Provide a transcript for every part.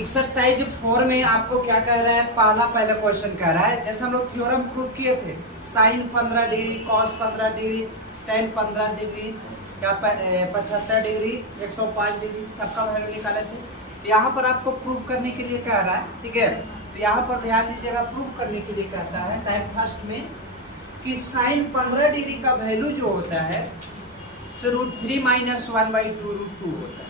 Exercise 4 में आपको क्या कह रहा है, पहला क्वेश्चन कह रहा है, जैसे हम लोग थ्योरम प्रूव किए थे, sine 15 degree, cos 15 degree, tan 15 degree, क्या 75 डिग्री, 105 डिग्री, सबका वैल्यू निकाले थे। यहाँ पर आपको प्रूव करने के लिए कह रहा है, ठीक है। तो यहाँ पर ध्यान दीजिएगा, प्रूव करने के लिए कहता है टाइप फर्स्ट में कि साइन 15 डिग्री का वैल्यू जो होता है √3 - 1/2 √2 होता है।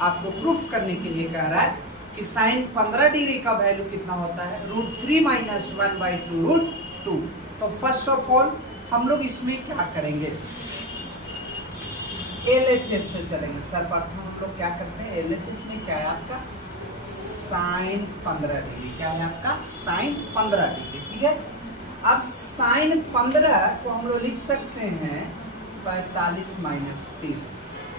आपको प्रूफ करने के लिए कह रहा है कि साइन 15 डिग्री का वैल्यू कितना होता है, √3 - 1/2 √2। तो फर्स्ट ऑफ ऑल हम लोग इसमें क्या करेंगे, LHS से चलेंगे। सर्वप्रथम हम लोग क्या करते हैं, LHS में क्या है आपका साइन 15 डिग्री, क्या है आपका साइन 15 डिग्री, ठीक है। अब साइन 15 को हम लोग लिख सकते हैं 45 - 30,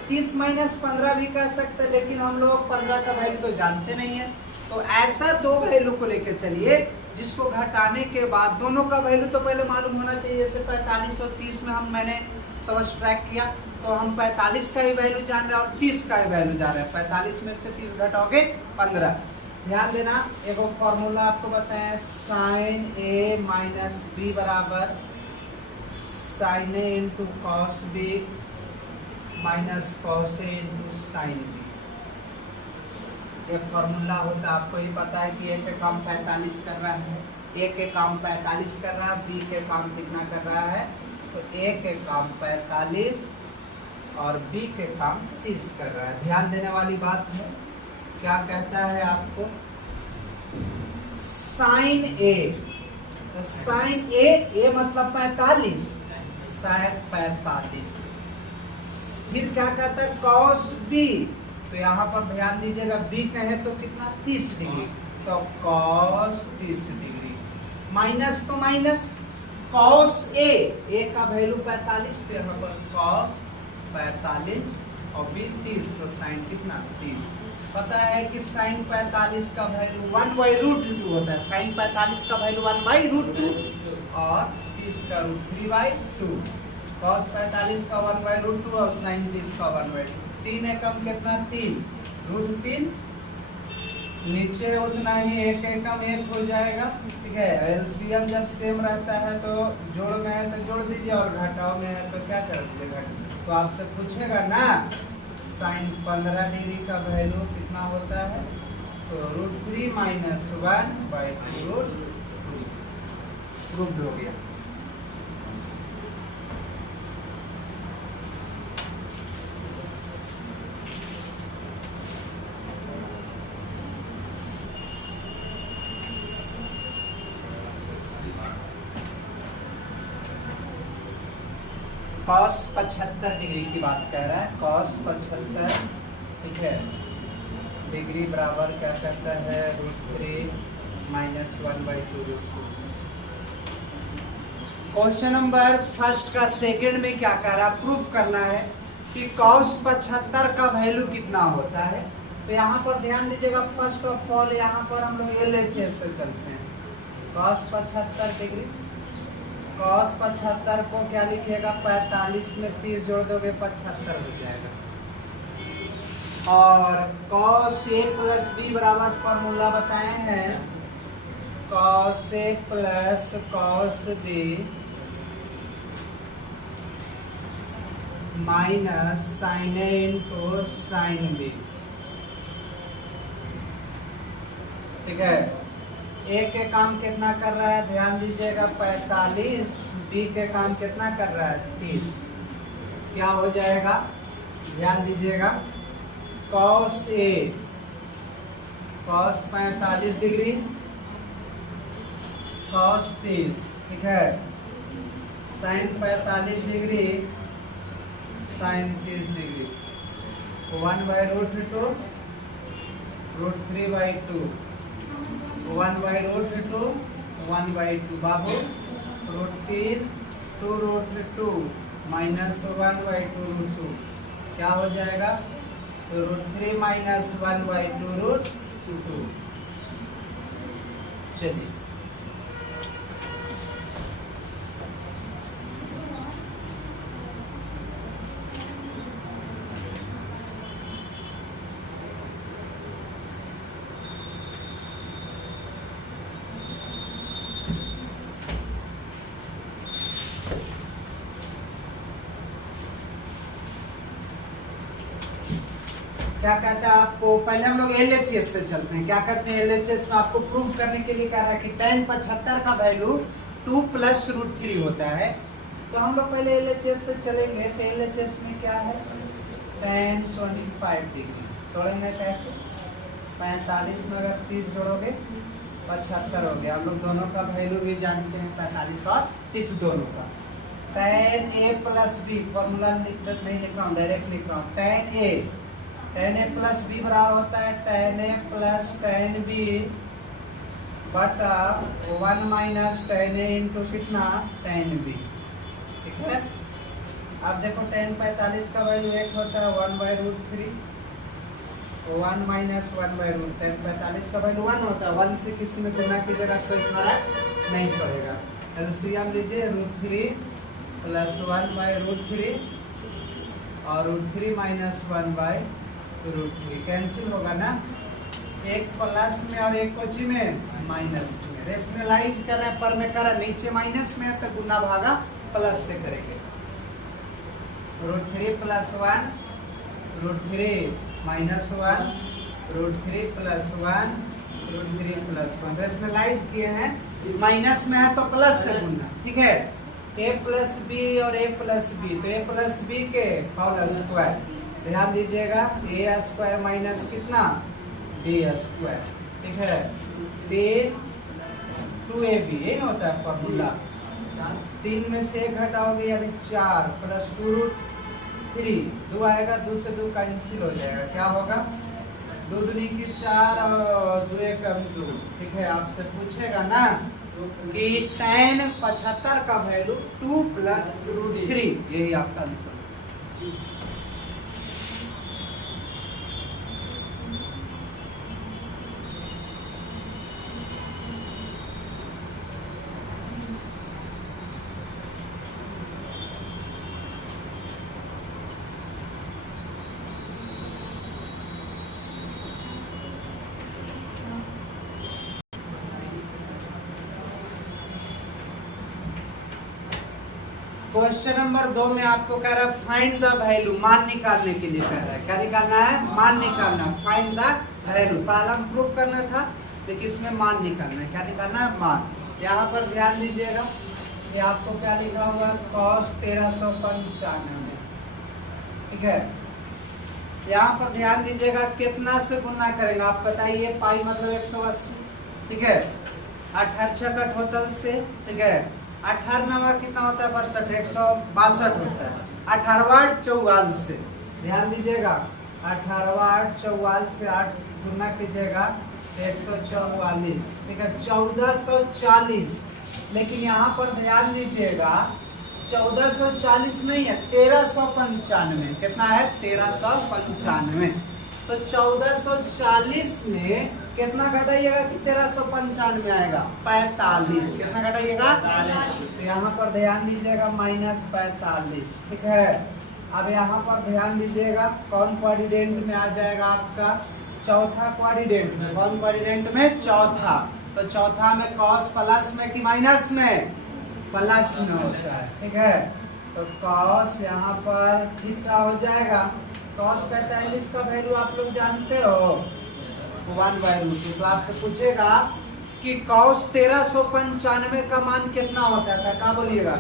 30 - 15 भी कह सकते हैं, लेकिन हम लोग 15 का वैल्यू तो जानते नहीं है। तो ऐसा दो वैल्यू को लेकर चलिए जिसको घटाने के बाद दोनों का वैल्यू तो पहले मालूम होना चाहिए। जैसे 45 और 30 में मैंने सब्ट्रैक्ट किया तो हम 45 का ही वैल्यू जान रहे हैं और 30 का ही वैल्यू जान रहे हैं। 45 में से 30 घटाओगे 15। ध्यान देना, एक फॉर्मूला आपको बताएं, साइन A - B बराबर sine A into cos B minus cos A into sine B। एक फॉर्मूला होता है, आपको ही पता है कि A के काम 45 कर रहा है, A के काम 45 कर रहा है, B के काम कितना कर रहा है, तो A के काम 45 और B के काम 30 कर रहा है। ध्यान देने वाली बात है, क्या कहता है आपको, साइन A, तो साइन A मतलब 45, साइन 45, फिर क्या कहता है कॉस B, तो यहाँ पर ध्यान दीजिएगा B कहे तो कितना 30 डिग्री, तो कॉस 30 डिग्री, माइनस तो माइनस कॉस A का वैल्यू 45, तो यहाँ पर कॉस 45 और B 30, तो साइन कितना 30। पता है कि साइन 45 का वैल्यू 1/√2 होता है, साइन 45 का वैल्यू 1/√2 और 30 का √3/2, कॉस 45 का 1/√2 और साइन 30 का 1/2। 3 एकम कितना 3 √3, नीचे उतना ही एक एकम 1 हो जाएगा, ठीक है। एलसीएम जब सेम रहता है तो जोड़ में है तो जोड़ दीजिए और घटाव में है तो क्या कर दीजिएगा। तो आपसे पूछेगा ना साइन 15 डिग्री का वैल्यू कितना होता है, तो √3 - 1/2 √2 प्रूफ हो गया। कॉस 75 डिग्री की बात कह रहा है, कॉस 75, ठीक है, डिग्री बराबर क्या कहता है √3 - 1/2 √2। क्वेश्चन नंबर फर्स्ट का सेकंड में क्या कह रहा है, प्रूफ करना है कि कॉस 75 का वैल्यू कितना होता है। तो यहाँ पर ध्यान दीजिएगा, फर्स्ट ऑफ ऑल यहाँ पर हम लोग LHS से चलते हैं। कॉस 75 डिग्री, कॉस 75 को क्या लिखिएगा, 45 में 30 जोड़ दोगे 75 हो जाएगा। और कॉस A + B बराबर फॉर्मूला बताए हैं, cos A + cos B minus sine A into sine B, ठीक है। A के काम कितना कर रहा है, ध्यान दीजिएगा 45, B के काम कितना कर रहा है 30, क्या हो जाएगा, ध्यान दीजिएगा, cos A cos 45 degree cos 30, ठीक है, साइन 45 डिग्री साइन 30 डिग्री, 1/√2 √3/2, 1/√2 1/2 बाबू, √3 2 √2 माइनस 1/2 √2, क्या हो जाएगा, तो √3 - 1/2 √2। चलिए क्या कहता है आपको, पहले हम लोग LHS से चलते हैं। क्या करते हैं LHS में, आपको प्रूफ करने के लिए कह रहा है कि tan 75 का वैल्यू 2 + √3 होता है। तो हम लोग पहले LHS से चलेंगे। तो LHS में क्या है, tan 25 डिग्री। तोड़ेंगे कैसे, 45 में अगर 30 जोड़ोगे 75 हो गया। हम लोग दोनों का वैल्यू भी जानते हैं, 45 और 30 दोनों का। tan A + B, फॉर्मूला नहीं लिख रहा हूँ, डायरेक्ट लिख रहा हूँ। tan A + B बराबर होता है tan A + tan B बटा 1 - tan A इंटू कितना, tan B। ठीक है। अब देखो tan 45 का वैल्यू 1 होता है 1/√3, 1 - 1/√, tan 45 का वैल्यू 1 होता है। 1 से किसी में गुना कीजिएगा कोई फर्क नहीं पड़ेगा। एलसीएम लीजिए, √3 + 1/√3 और √3 - 1/√3 कैंसिल होगा ना। एक प्लस में और एक कोची में माइनस में। रेशनलाइज कर रहे हैं, पर में कर रहे, नीचे माइनस में है तो गुना भागा प्लस से करेंगे। √3 + 1 √3 - 1 √3 + 1 √3 + 1। रेशनलाइज किए हैं, माइनस में है तो प्लस से गुना। ठीक है। A + B और A + B, तो A + B के होल स्क्वायर। ध्यान दीजिएगा, A² माइनस कितना, B²। ठीक है। 3 2AB, ये होता है फॉर्मूला। 3 में से 1 घटाओगे यानी 4 + 2√3, 2 आएगा, 2 से 2 कैंसिल हो जाएगा। क्या होगा, 2 दूनी की 4 और 2 एकम 2। ठीक है। आपसे पूछेगा ना कि tan 75 का वैल्यू 2 + √3, यही आपका आंसर। क्वेश्चन नंबर 2 में आपको कह रहा है फाइंड द वैल्यू, मान निकालने के लिए कह रहा है। क्या निकालना है, मान निकालना। फाइंड द वैल्यू, पहला प्रूफ करना था, लेकिन इसमें मान निकालना है। क्या निकालना है, मान। यहाँ पर ध्यान दीजिएगा, ये आपको क्या लिखा हुआ है, cos 1395। ठीक है। यहाँ पर ध्यान दीजिएगा, कितना से गुना करेगा आप बताइए। पाई मतलब 180। ठीक है। 18 छक होतल से। ठीक है। 18 नंबर कितना होता है, 62, 162 होता है। 18वां 44 से, ध्यान दीजिएगा, 18वां 44 से 8 गुना कीजिएगा 144। ठीक है। 1440। लेकिन यहाँ पर ध्यान दीजिएगा, 1440 नहीं है, 1395। कितना है, 1395। तो 1440 में कितना घटाइएगा कि 1395 आएगा, 45। कितना घटाइएगा, तो यहाँ पर ध्यान दीजिएगा -45। ठीक है। अब यहाँ पर ध्यान दीजिएगा, कौन क्वाड्रेंट में आ जाएगा आपका, चौथा क्वाड्रेंट में। कौन क्वाड्रेंट में, चौथा। तो चौथा में cos प्लस में कि माइनस में, प्लस में होता है। ठीक है। तो cos यहाँ पर थीटा हो जाएगा। cos 45 का वैल्यू आप लोग जानते हो, 1/√2। तो आपसे पूछेगा कि cos 1395 का मान कितना होता था, क्या बोलिएगा,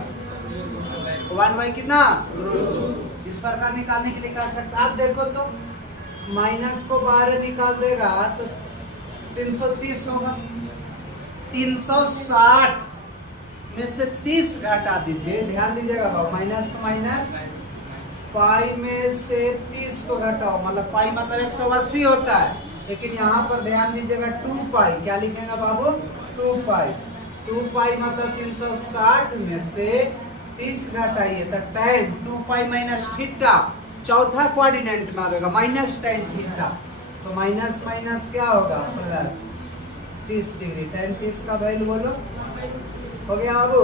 1/ कितना, √2। इस प्रकार निकालने के लिए कर सकते। आप देखो तो माइनस को बाहर निकाल देगा तो 330 होगा। 360 में से 30 घटा दीजिए। ध्यान दीजिएगा बाबू, माइनस तो माइनस, पाई में से 30 को घटाओ, मतलब पाई मतलब 180 होता है। लेकिन यहाँ पर ध्यान दीजिएगा 2 पाई, क्या लिखेगा बाबू, 2 पाई। 2 पाई मतलब 360 में से 30 घटाइए तो tan 2 पाई माइनस थीटा, चौथा क्वाड्रेंट में आएगा -tan थीटा। तो माइनस माइनस क्या होगा, प्लस 30 डिग्री। tan 30 का वैल्यू बोलो, हो गया बाबू।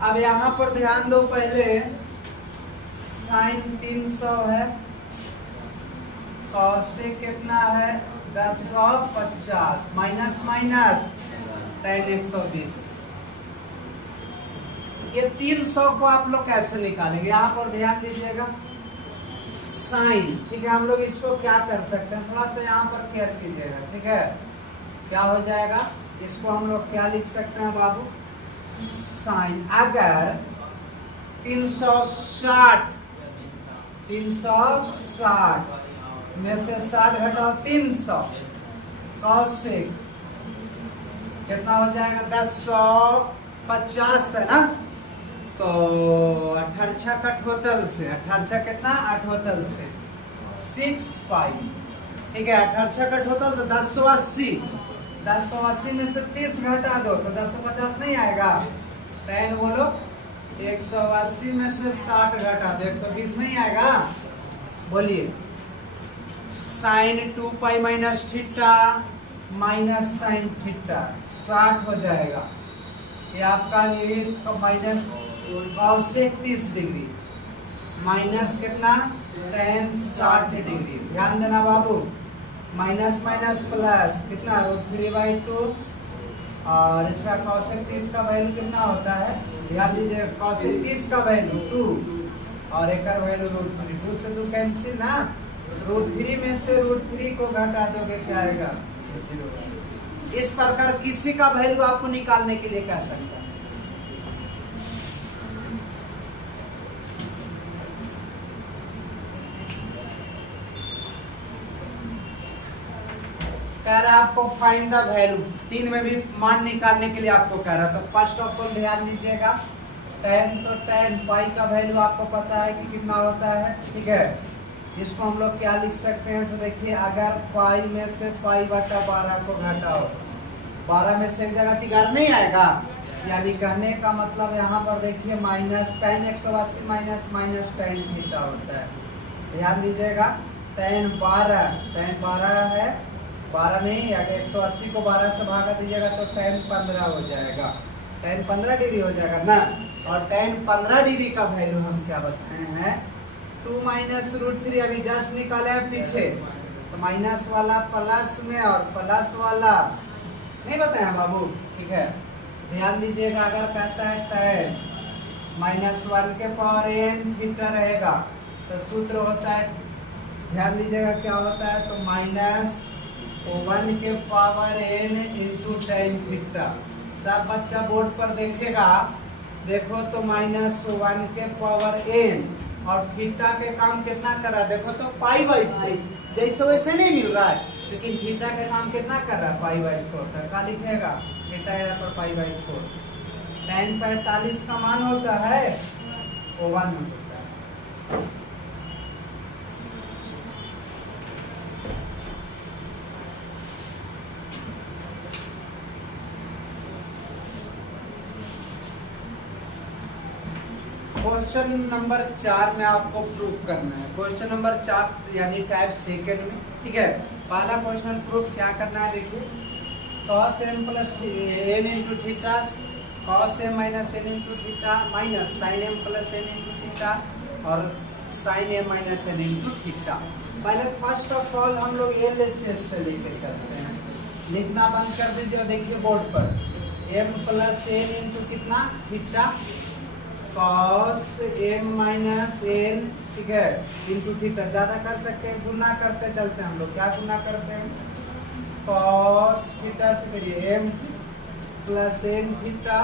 अब यहाँ पर ध्यान दो, पहले sin 300 है, cosec कितना है 1050, माइनस माइनस tan 120। ये 300 को आप लोग कैसे निकालेंगे, यहाँ पर ध्यान दीजिएगा। साइन, ठीक है। हम लोग इसको क्या कर सकते हैं, थोड़ा सा यहाँ पर केयर कीजिएगा, ठीक है। क्या हो जाएगा, इसको हम लोग क्या लिख सकते हैं बाबू, साइन, अगर 360 में से 60 घटाओ 300, कौशिक कितना हो जाएगा, 1050 है ना। तो 18 कठोतल से 18 कितना, 18 से 6 पाई, ठीक है। 18 कठोतल से 1080, 1080 में से 30 घटा दो तो 1050 नहीं आएगा। 10 बोलो, 180 में से 60 घटा दो 120 नहीं आएगा। बोलिए, sine 2 pi minus theta minus sine theta 60 हो जाएगा। ये आपका ये तो माइनस कॉसेक 30 डिग्री माइनस कितना, tan 60 डिग्री। ध्यान देना बाबू, माइनस माइनस प्लस कितना, √3/2 और इसका कॉसेक 30 का वैल्यू कितना होता है, ध्यान दीजिए, कॉसेक 30 का वैल्यू 2 और एक वैल्यू √3, 2 से 2 कैंसिल ना, √3 में से √3 को घटा दोगे क्या आएगा, 0। इस प्रकार किसी का वैल्यू आपको निकालने के लिए कह सकता है। कह रहा है आपको फाइंड द वैल्यू, 3 में भी मान निकालने के लिए आपको कह रहा है। तो फर्स्ट ऑफ ऑल ध्यान दीजिएगा, tan, तो tan पाई का वैल्यू आपको पता है कि कितना होता है, ठीक है। इसको हम लोग क्या लिख सकते हैं, देखिए, अगर पाई में से पाई/12 को घटाओ, 12 में से एक जगह 11 नहीं आएगा, यानी कहने का मतलब यहाँ पर देखिए minus tan 180 minus minus tan theta होता है। ध्यान दीजिएगा, tan 12 है, 12 नहीं, अगर 180 को 12 से भागा दीजिएगा तो tan 15 हो जाएगा, tan 15 डिग्री हो जाएगा ना। और tan 15 डिग्री का वैल्यू हम क्या बताए हैं, 2 माइनस √3 अभी जस्ट निकाले हैं पीछे, तो माइनस वाला प्लस में और प्लस वाला नहीं बताया बाबू, ठीक है। ध्यान दीजिएगा, अगर कहता है tan -1 के पावर n थीटा रहेगा तो सूत्र होता है, ध्यान दीजिएगा क्या होता है, तो -1 के power n into tan theta. सब बच्चा बोर्ड पर देखेगा, देखो तो -1 के पावर n और थीटा के काम कितना कर रहा है, देखो तो π/4, जैसे वैसे नहीं मिल रहा है, लेकिन थीटा के काम कितना कर रहा है, π/4। तो क्या लिखेगा, थीटा यहाँ पर π/4। tan 45 का मान होता है, वो 1 होता है। क्वेश्चन नंबर 4 में आपको प्रूफ करना है, क्वेश्चन नंबर 4 यानी टाइप सेकंड में, ठीक है। पहला क्वेश्चन प्रूफ क्या करना है, देखिए, cos m plus n into theta, cos m minus n into theta minus sin m plus n into theta और sin m minus n into theta. पहले फर्स्ट ऑफ ऑल हम लोग LHS से लेके चलते हैं, लिखना बंद कर दीजिए और देखिए बोर्ड पर, m प्लस n इंटू कितना theta, cos m minus n, ठीक है, इंटू थीटा। ज्यादा कर सकते हैं, गुना करते चलते हैं हम लोग, क्या गुना करते हैं, cos थीटा से करिए m प्लस n थीटा,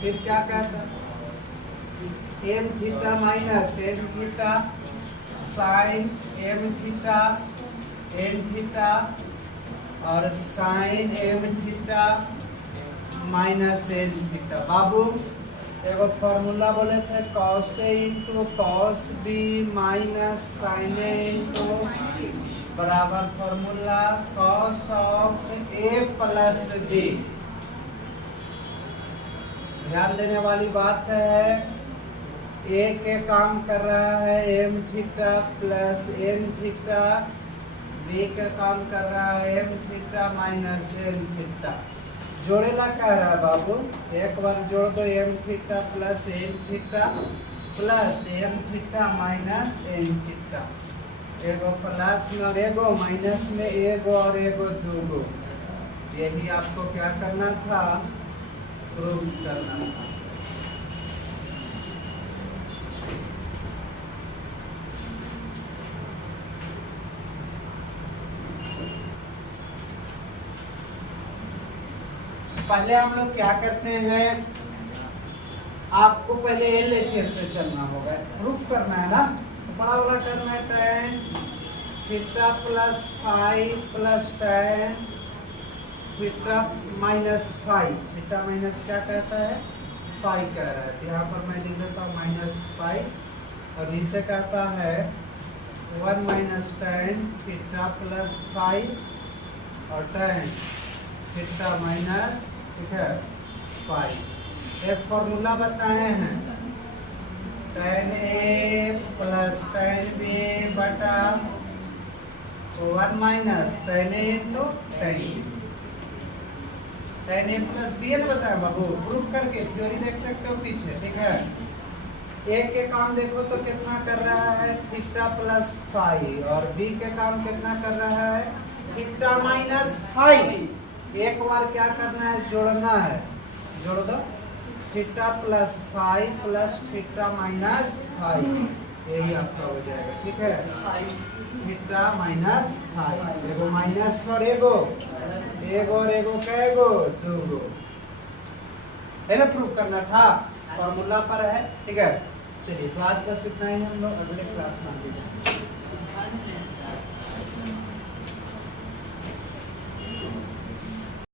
फिर क्या कहता है, m theta minus n theta sine m theta n theta और sine m theta minus n theta. बाबू एगो फॉर्मूला बोले थे, cos A into cos B minus sine A into बराबर formula cos of A plus B। ध्यान देने वाली बात है, A के काम कर रहा है m theta plus n theta, B का काम कर रहा है m theta minus n theta. जोड़ेला कह रहा है बाबू, एक बार जोड़ दो, m theta plus n theta plus m theta minus n theta, एगो प्लस में और एगो माइनस में एगो और एगो दूगो। यही आपको क्या करना था, प्रूफ करना था। पहले हम लोग क्या करते हैं, आपको पहले LHS से चलना होगा, प्रूफ करना है ना। तो बड़ा वाला टर्म है tan theta plus five plus tan theta minus five, theta minus क्या कहता है, फाइव कह रहा है, तो यहाँ पर मैं लिख देता हूँ माइनस फाइव और नीचे कहता है 1 minus tan theta plus five और tan थीटा माइनस, ठीक है, फाइव। एक फॉर्मूला बताए हैं, tan A plus tan B बटा 1 minus tan A into tan B। tan A plus B है ना बताया बाबू, प्रूफ करके थ्योरी देख सकते हो पीछे, ठीक है। A के काम देखो तो कितना कर रहा है, थीटा प्लस फाइव, और B के काम कितना कर रहा है, थीटा माइनस फाइव। एक बार क्या करना है, जोड़ना है, जोड़ दो, theta plus five plus theta minus five, यही आपका हो जाएगा, ठीक है। थीटा माइनस फाइव, एगो माइनस और एगो और एगो कैगो, दूगो, है ना, प्रूफ करना था, फॉर्मूला पर है, ठीक है। चलिए तो आज बस इतना ही, हम लोग अगले क्लास में आगे